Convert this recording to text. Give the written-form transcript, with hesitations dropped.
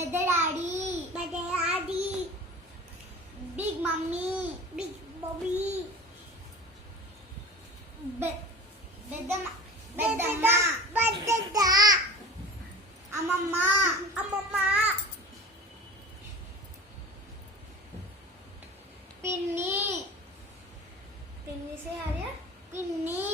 పెద్ద daddy, big mummy, పెద్దమ్మ, అమ్మమ్మ, పిన్ని, పిన్ని సే ఆర్య పిన్ని,